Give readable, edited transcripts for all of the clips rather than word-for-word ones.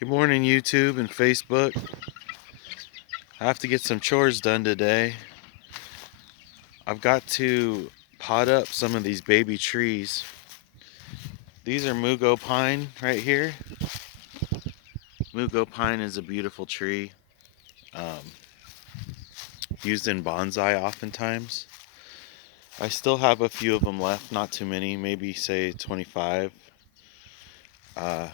Good morning, YouTube and Facebook. I have to get some chores done today. I've got to pot up some of these baby trees. These are mugo pine right here. Mugo pine is a beautiful tree, um, used in bonsai oftentimes. I still have a few of them left, not too many, maybe say 25. Uh,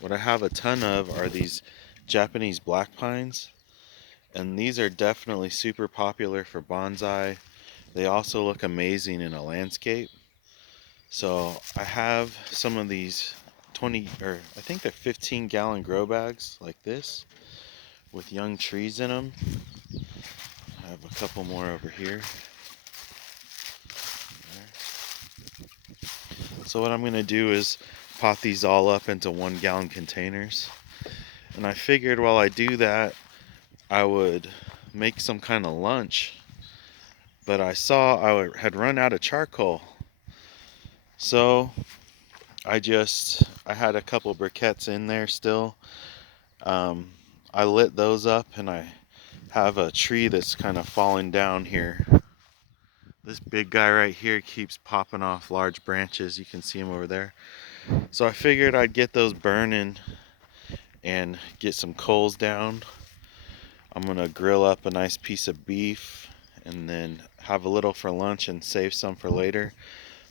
what I have a ton of are these Japanese black pines, and these are definitely super popular for bonsai. They also look amazing in a landscape. So I have some of these 20, or I think they're 15-gallon grow bags like this with young trees in them. I have a couple more over here. So what I'm going to do is pot these all up into 1-gallon containers. And I figured while I do that, I would make some kind of lunch. But I saw I had run out of charcoal. So I had a couple briquettes in there still. Um, I lit those up, and I have a tree that's kind of falling down here. This big guy right here keeps popping off large branches. You can see him over there. So I figured I'd get those burning and get some coals down. I'm gonna grill up a nice piece of beef and then have a little for lunch and save some for later.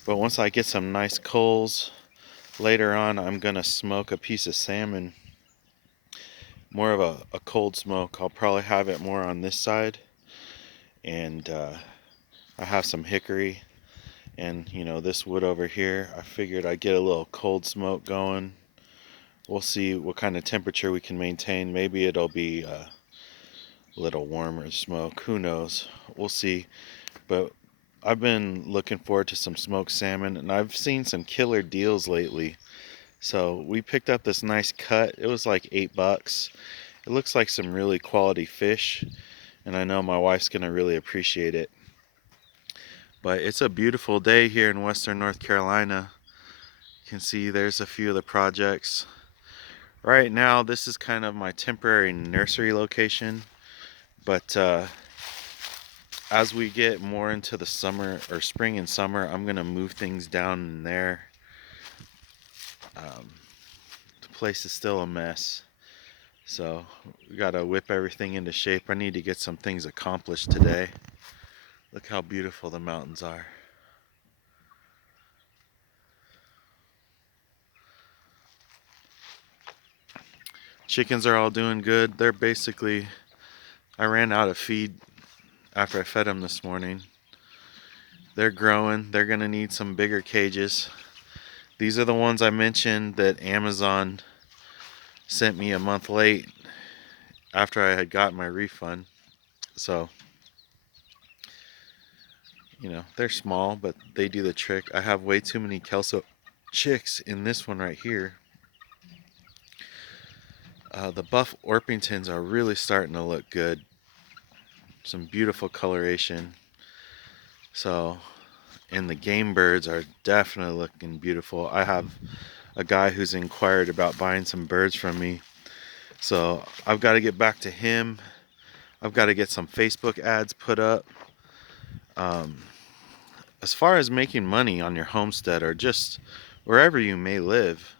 But once I get some nice coals, later on I'm gonna smoke a piece of salmon. More of a cold smoke. I'll probably have it more on this side. And I have some hickory and this wood over here. I figured I'd get a little cold smoke going. We'll see what kind of temperature we can maintain. Maybe it'll be a little warmer smoke, who knows, we'll see. But I've been looking forward to some smoked salmon, and I've seen some killer deals lately. So we picked up this nice cut. It was like $8. It looks like some really quality fish, and I know my wife's gonna really appreciate it. But it's a beautiful day here in western North Carolina. You can see there's a few of the projects. Right now, this is kind of my temporary nursery location. But as we get more into the summer, or spring and summer, I'm going to move things down in there. The place is still a mess. So we got to whip everything into shape. I need to get some things accomplished today. Look how beautiful the mountains are. Chickens are all doing good. I ran out of feed after I fed them this morning. They're growing. They're going to need some bigger cages. These are the ones I mentioned that Amazon sent me a month late after I had gotten my refund. So, they're small, but they do the trick. I have way too many Kelso chicks in this one right here. The buff Orpingtons are really starting to look good. Some beautiful coloration. So, and the game birds are definitely looking beautiful. I have a guy who's inquired about buying some birds from me. So I've got to get back to him. I've got to get some Facebook ads put up. As far as making money on your homestead or just wherever you may live,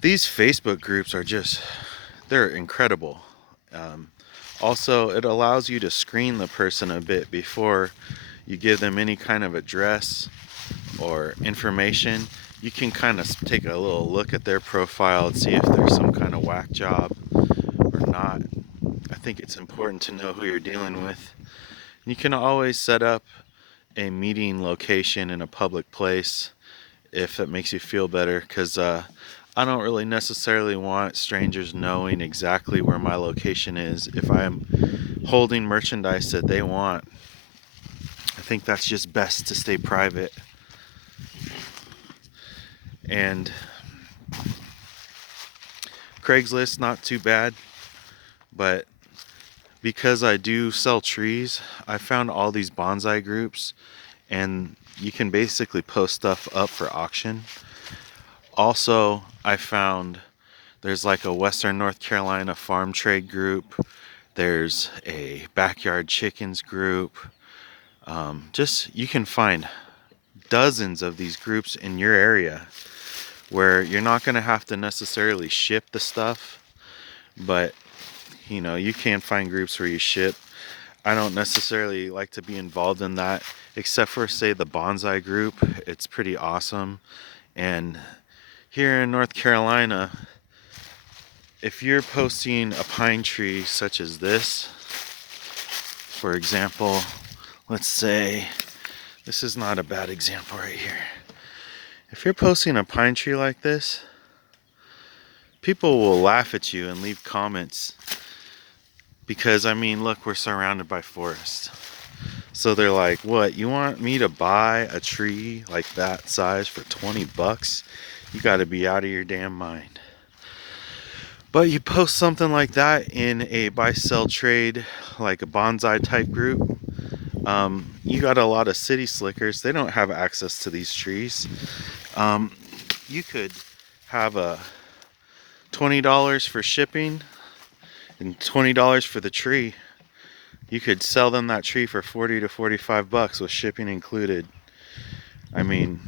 these Facebook groups they're incredible. Also, it allows you to screen the person a bit before you give them any kind of address or information. You can kind of take a little look at their profile and see if there's some kind of whack job or not. I think it's important to know who you're dealing with. You can always set up a meeting location in a public place if it makes you feel better, because I don't really necessarily want strangers knowing exactly where my location is if I'm holding merchandise that they want. I think that's just best to stay private. And Craigslist, not too bad, but because I do sell trees, I found all these bonsai groups, and you can basically post stuff up for auction. Also, I found There's like a Western North Carolina farm trade group. There's a backyard chickens group. Just you can find dozens of these groups in your area where you're not going to have to necessarily ship the stuff, but you can find groups where you ship. I don't necessarily like to be involved in that, except for, say, the bonsai group. It's pretty awesome. And here in North Carolina, if you're posting a pine tree such as this, for example, let's say, this is not a bad example right here. If you're posting a pine tree like this, people will laugh at you and leave comments because, I mean, look, we're surrounded by forest. So they're like, what, you want me to buy a tree like that size for 20 bucks? You got to be out of your damn mind. But you post something like that in a buy-sell trade, like a bonsai type group, you got a lot of city slickers. They don't have access to these trees. You could have a $20 for shipping and $20 for the tree. You could sell them that tree for 40 to 45 bucks with shipping included. I mean,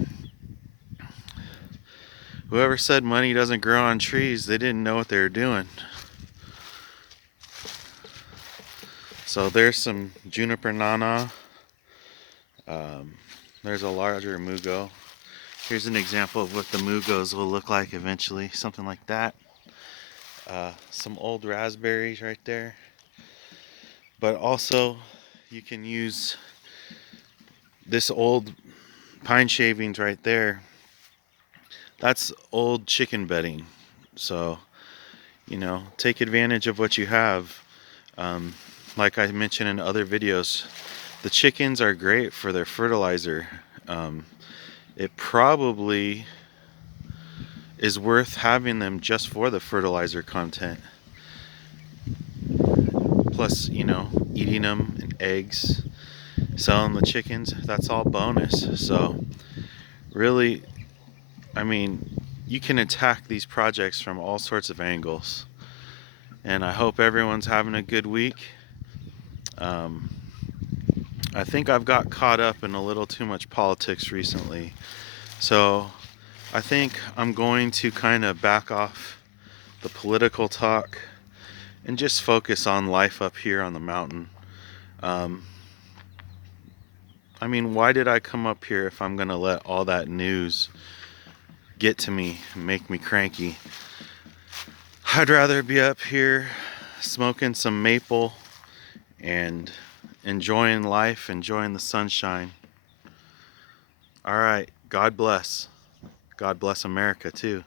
whoever said money doesn't grow on trees, they didn't know what they were doing. So there's some juniper nana. There's a larger mugo. Here's an example of what the mugos will look like eventually, something like that. Some old raspberries right there. But also, you can use this old pine shavings right there. That's old chicken bedding. So, take advantage of what you have. Like I mentioned in other videos, the chickens are great for their fertilizer. It probably is worth having them just for the fertilizer content. Plus, eating them and eggs, selling the chickens, that's all bonus. So, really, I mean, you can attack these projects from all sorts of angles. And I hope everyone's having a good week. I think I've got caught up in a little too much politics recently. So I think I'm going to kind of back off the political talk and just focus on life up here on the mountain. I mean, why did I come up here if I'm going to let all that news get to me and make me cranky? I'd rather be up here smoking some maple and enjoying life, enjoying the sunshine. All right, God bless. God bless America too.